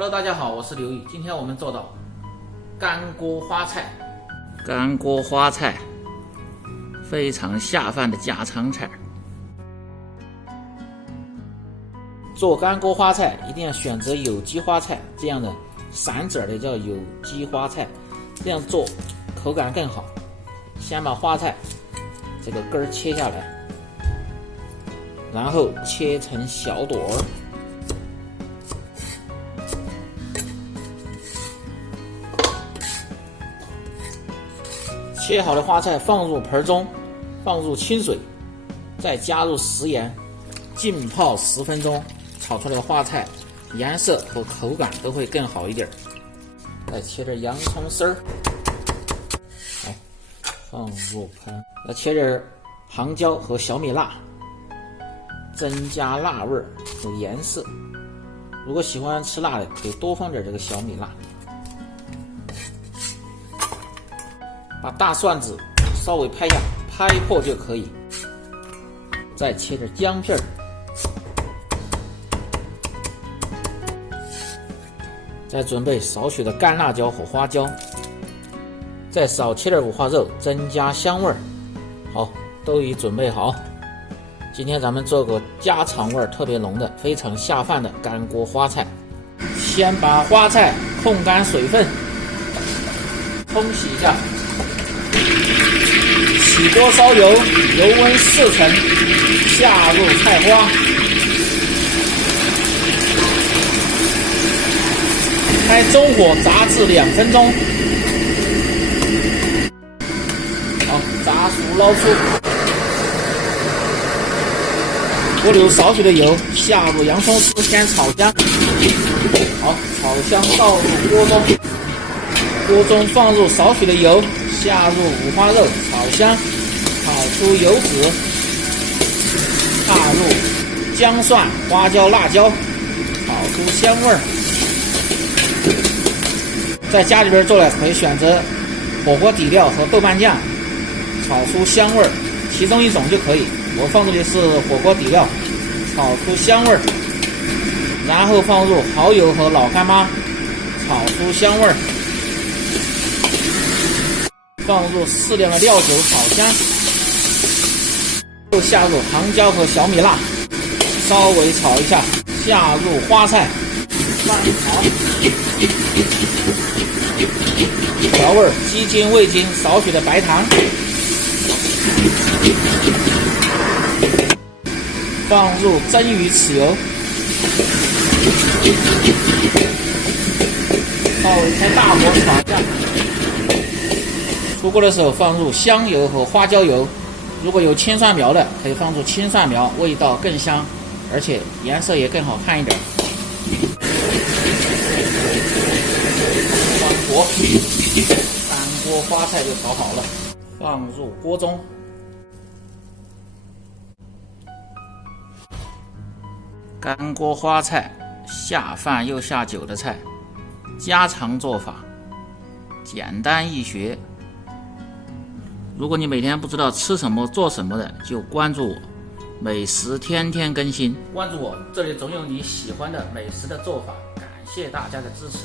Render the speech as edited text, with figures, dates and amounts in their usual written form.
Hello， 大家好，我是刘毅。今天我们做到干锅花菜。干锅花菜非常下饭的家常菜。做干锅花菜一定要选择有机花菜，这样的散籽的叫有机花菜，这样做口感更好。先把花菜这个根儿切下来，然后切成小朵儿。切好的花菜放入盆中，放入清水，再加入食盐，浸泡10分钟，炒出来的花菜颜色和口感都会更好一点。再切点洋葱丝儿，放入盆。再切点杭椒和小米辣，增加辣味和颜色。如果喜欢吃辣的，可以多放点这个小米辣。把大蒜子稍微拍破就可以，再切点姜片，再准备少许的干辣椒和花椒，再少切点五花肉，增加香味。好，都已准备好。今天咱们做个家常味特别浓的、非常下饭的干锅花菜。先把花菜控干水分，冲洗一下。起锅烧油，油温4成，下入菜花，开中火炸至2分钟。好，炸熟捞出。锅里有少许的油，下入洋葱丝，先炒香。好，炒香倒入锅中，锅中放入少许的油，下入五花肉，炒香，炒出油脂，插入姜蒜、花椒、辣椒，炒出香味儿。在家里边做的可以选择火锅底料和豆瓣酱，炒出香味儿，其中一种就可以。我放的是火锅底料，炒出香味儿，然后放入蚝油和老干妈，炒出香味儿。放入适量的料酒炒香，又下入杭椒和小米辣，稍微炒一下，下入花菜，慢炒，调味鸡精、味精，少许的白糖，放入蒸鱼豉油，稍微开大火炒一下。出锅的时候放入香油和花椒油，如果有青蒜苗的可以放入青蒜苗，味道更香，而且颜色也更好看一点。关火，干锅花菜就炒好了，放入锅中。干锅花菜下饭又下酒的菜，家常做法，简单易学。如果你每天不知道吃什么做什么的，就关注我，美食天天更新。关注我，这里总有你喜欢的美食的做法。感谢大家的支持。